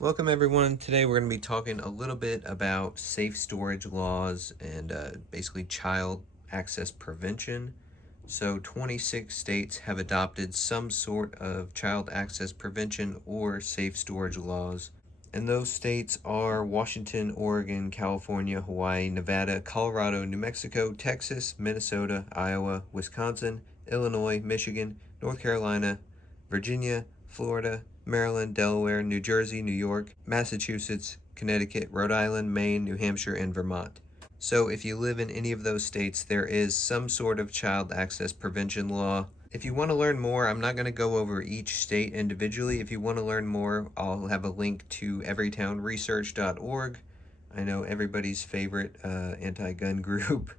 Welcome everyone. Today we're going to be talking a little bit about safe storage laws and basically child access prevention. So 26 states have adopted some sort of child access prevention or safe storage laws. And those states are Washington, Oregon, California, Hawaii, Nevada, Colorado, New Mexico, Texas, Minnesota, Iowa, Wisconsin, Illinois, Michigan, North Carolina, Virginia, Florida, Maryland, Delaware, New Jersey, New York, Massachusetts, Connecticut, Rhode Island, Maine, New Hampshire, and Vermont. So if you live in any of those states, there is some sort of child access prevention law. If you want to learn more, I'm not going to go over each state individually. If you want to learn more, I'll have a link to everytownresearch.org. I know everybody's favorite anti-gun group,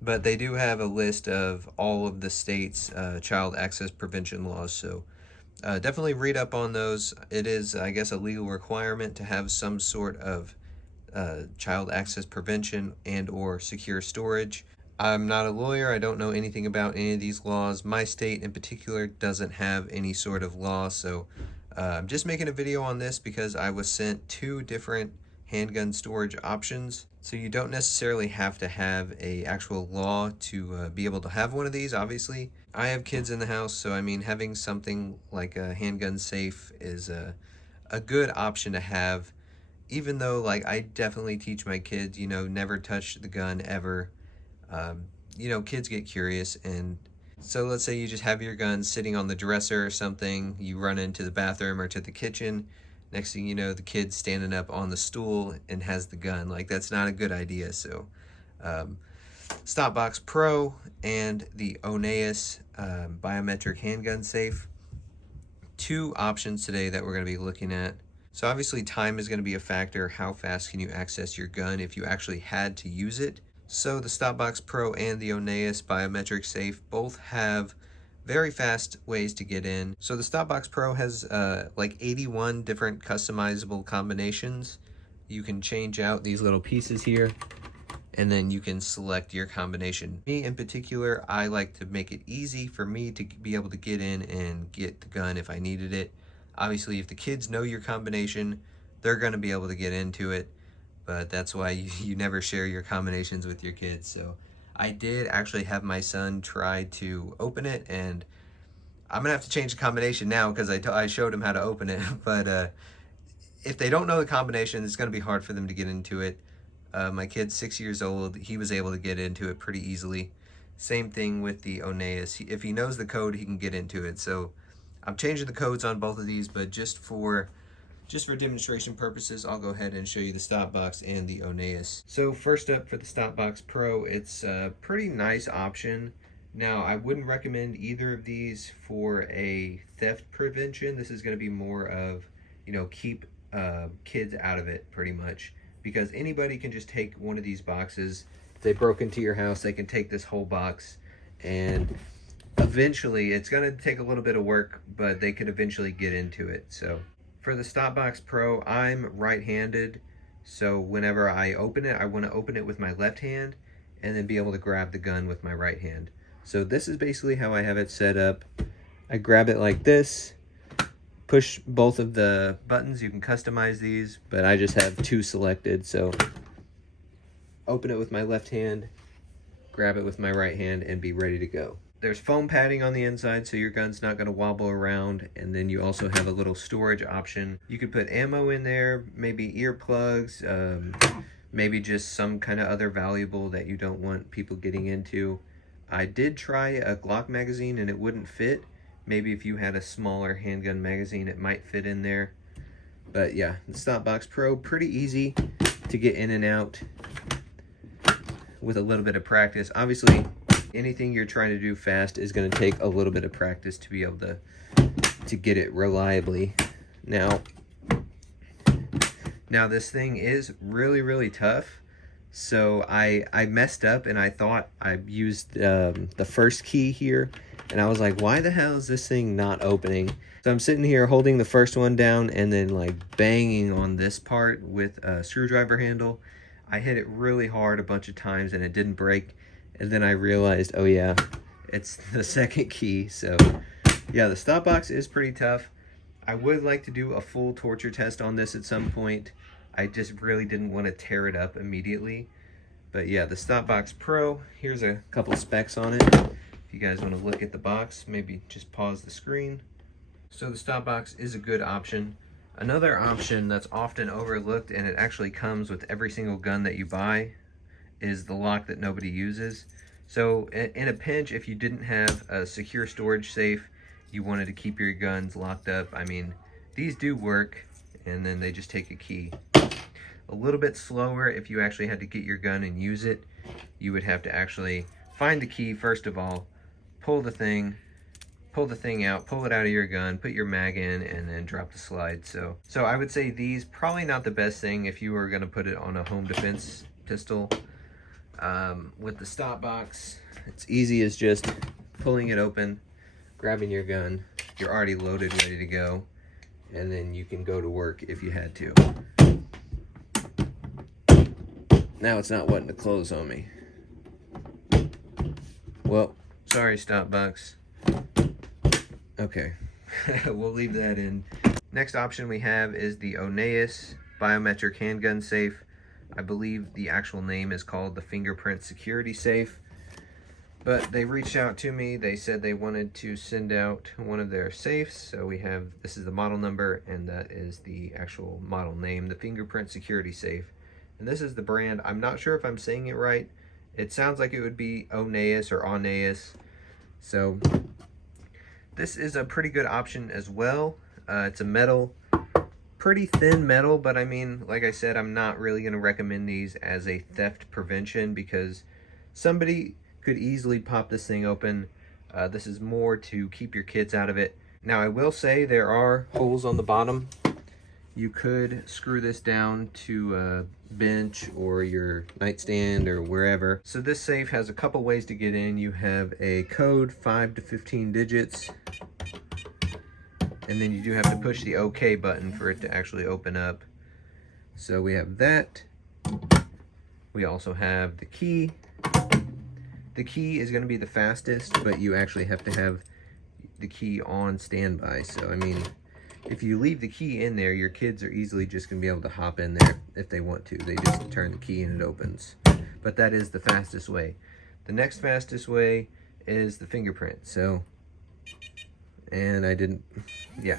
but they do have a list of all of the states' child access prevention laws. So definitely read up on those. It is, I guess, a legal requirement to have some sort of child access prevention and or secure storage. I'm not a lawyer. I don't know anything about any of these laws. My state in particular doesn't have any sort of law, so I'm just making a video on this because I was sent two different handgun storage options. So you don't necessarily have to have a actual law to be able to have one of these, obviously. I have kids in the house, so I mean having something like a handgun safe is a good option to have, even though like I definitely teach my kids, never touch the gun ever. Kids get curious, and so let's say you just have your gun sitting on the dresser or something, you run into the bathroom or to the kitchen, next thing you know the kid's standing up on the stool and has the gun. Like, that's not a good idea. So StopBox Pro and the Onnais biometric handgun safe, two options today that we're going to be looking at. So obviously time is going to be a factor. How fast can you access your gun if you actually had to use it? So the StopBox Pro and the Onnais biometric safe both have very fast ways to get in. So the StopBox Pro has like 81 different customizable combinations. You can change out these little pieces here, and then you can select your combination. Me in particular, I like to make it easy for me to be able to get in and get the gun if I needed it. Obviously, if the kids know your combination, they're going to be able to get into it, but that's why you never share your combinations with your kids. So I did actually have my son try to open it, and I'm gonna have to change the combination now because I showed him how to open it. But if they don't know the combination, it's gonna be hard for them to get into it. My kid's 6 years old. He was able to get into it pretty easily. Same thing with the Onnais. If he knows the code, he can get into it. So I'm changing the codes on both of these, but just for demonstration purposes, I'll go ahead and show you the StopBox and the Onnais. So first up, for the StopBox Pro, it's a pretty nice option. Now, I wouldn't recommend either of these for a theft prevention. This is going to be more of, keep kids out of it pretty much, because anybody can just take one of these boxes. If they broke into your house, they can take this whole box, and eventually it's going to take a little bit of work, but they could eventually get into it. So for the StopBox Pro, I'm right-handed, so whenever I open it, I want to open it with my left hand and then be able to grab the gun with my right hand. So this is basically how I have it set up. I grab it like this, push both of the buttons. You can customize these, but I just have two selected. So open it with my left hand, grab it with my right hand, and be ready to go. There's foam padding on the inside, so your gun's not going to wobble around. And then you also have a little storage option. You could put ammo in there, maybe earplugs, maybe just some kind of other valuable that you don't want people getting into. I did try a Glock magazine and it wouldn't fit. Maybe if you had a smaller handgun magazine, it might fit in there. But yeah, the StopBox Pro, pretty easy to get in and out with a little bit of practice. Obviously, anything you're trying to do fast is going to take a little bit of practice to be able to get it reliably. Now this thing is really, really tough. So I messed up and I thought I used the first key here, and I was like, why the hell is this thing not opening? So I'm sitting here holding the first one down and then like banging on this part with a screwdriver handle. I hit it really hard a bunch of times and it didn't break. And then I realized, oh yeah, it's the second key. So yeah, the StopBox is pretty tough. I would like to do a full torture test on this at some point. I just really didn't want to tear it up immediately. But yeah, the StopBox Pro, here's a couple specs on it. If you guys want to look at the box, maybe just pause the screen. So the StopBox is a good option. Another option that's often overlooked, and it actually comes with every single gun that you buy, is the lock that nobody uses. So in a pinch, if you didn't have a secure storage safe, you wanted to keep your guns locked up, I mean, these do work, and then they just take a key. A little bit slower if you actually had to get your gun and use it. You would have to actually find the key first of all, pull the thing out, pull it out of your gun, put your mag in, and then drop the slide. So I would say these probably not the best thing if you were going to put it on a home defense pistol. With the StopBox, it's easy as just pulling it open, grabbing your gun. You're already loaded, ready to go, and then you can go to work if you had to. Now it's not wanting to close on me. Well, sorry, StopBox. Okay, we'll leave that in. Next option we have is the Onnais Biometric Handgun Safe. I believe the actual name is called the Fingerprint Security Safe. But they reached out to me. They said they wanted to send out one of their safes. So we have, this is the model number, and that is the actual model name, the Fingerprint Security Safe. And this is the brand. I'm not sure if I'm saying it right. It sounds like it would be Onnais or Onnais. So this is a pretty good option as well. It's a metal, pretty thin metal, but I mean, like I said, I'm not really going to recommend these as a theft prevention because somebody could easily pop this thing open. This is more to keep your kids out of it. Now, I will say there are holes on the bottom. You could screw this down to a bench or your nightstand or wherever. So this safe has a couple ways to get in. You have a code, 5 to 15 digits. And then you do have to push the OK button for it to actually open up. So we have that. We also have the key. The key is going to be the fastest, but you actually have to have the key on standby. So, I mean, if you leave the key in there, your kids are easily just going to be able to hop in there if they want to. They just turn the key and it opens. But that is the fastest way. The next fastest way is the fingerprint. So, and I didn't, yeah.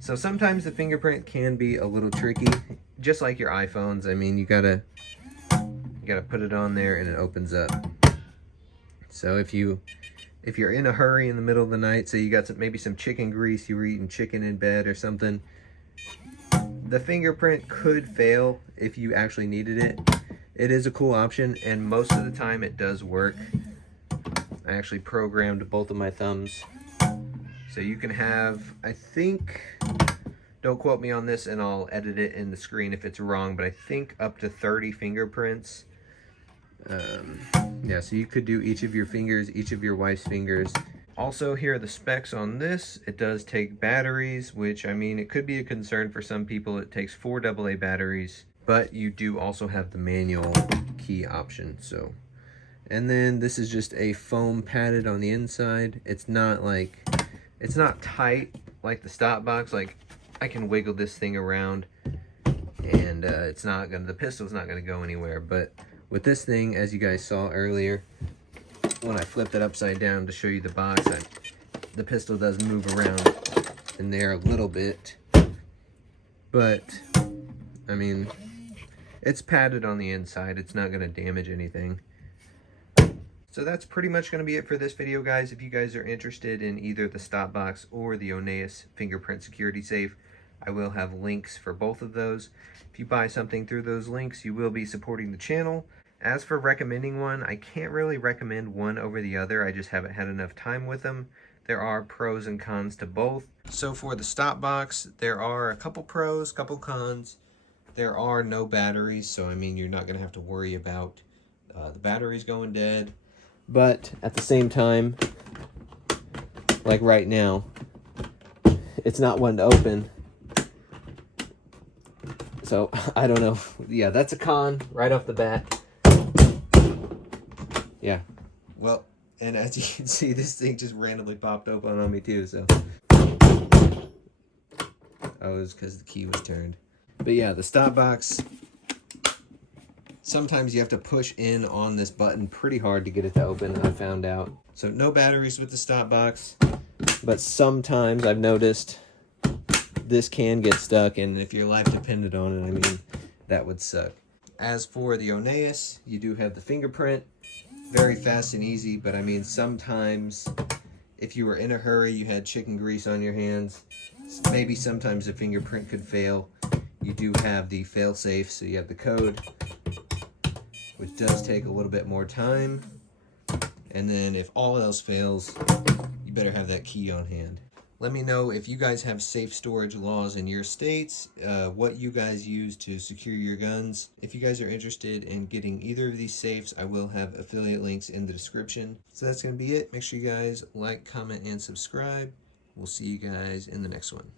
So sometimes the fingerprint can be a little tricky, just like your iPhones. I mean, you gotta put it on there and it opens up. So if you're in a hurry in the middle of the night, say you got maybe some chicken grease, you were eating chicken in bed or something, the fingerprint could fail if you actually needed it. It is a cool option, and most of the time it does work. I actually programmed both of my thumbs. So you can have, I think, don't quote me on this and I'll edit it in the screen if it's wrong, but I think up to 30 fingerprints. Yeah, so you could do each of your fingers, each of your wife's fingers. Also, here are the specs on this. It does take batteries, which, I mean, it could be a concern for some people. It takes 4 AA batteries, but you do also have the manual key option. So, and then this is just a foam padded on the inside. It's not tight like the StopBox. Like, I can wiggle this thing around and the pistol's not gonna go anywhere. But with this thing, as you guys saw earlier, when I flipped it upside down to show you the box, the pistol does move around in there a little bit. But, I mean, it's padded on the inside. It's not gonna damage anything. So that's pretty much going to be it for this video, guys. If you guys are interested in either the StopBox or the Onnais Fingerprint Security Safe, I will have links for both of those. If you buy something through those links, you will be supporting the channel. As for recommending one, I can't really recommend one over the other. I just haven't had enough time with them. There are pros and cons to both. So for the StopBox, there are a couple pros, couple cons. There are no batteries, so I mean, you're not going to have to worry about the batteries going dead. But at the same time, like right now, it's not one to open. So, I don't know. Yeah, that's a con right off the bat. Yeah. Well, and as you can see, this thing just randomly popped open on me too, so. Oh, it was because the key was turned. But yeah, the StopBox, sometimes you have to push in on this button pretty hard to get it to open, I found out. So no batteries with the StopBox, but sometimes I've noticed this can get stuck, and if your life depended on it, I mean, that would suck. As for the Onnais, you do have the fingerprint. Very fast and easy, but I mean, sometimes if you were in a hurry, you had chicken grease on your hands, maybe sometimes the fingerprint could fail. You do have the fail safe, so you have the code, which does take a little bit more time. And then if all else fails, you better have that key on hand. Let me know if you guys have safe storage laws in your states, what you guys use to secure your guns. If you guys are interested in getting either of these safes, I will have affiliate links in the description. So that's going to be it. Make sure you guys like, comment, and subscribe. We'll see you guys in the next one.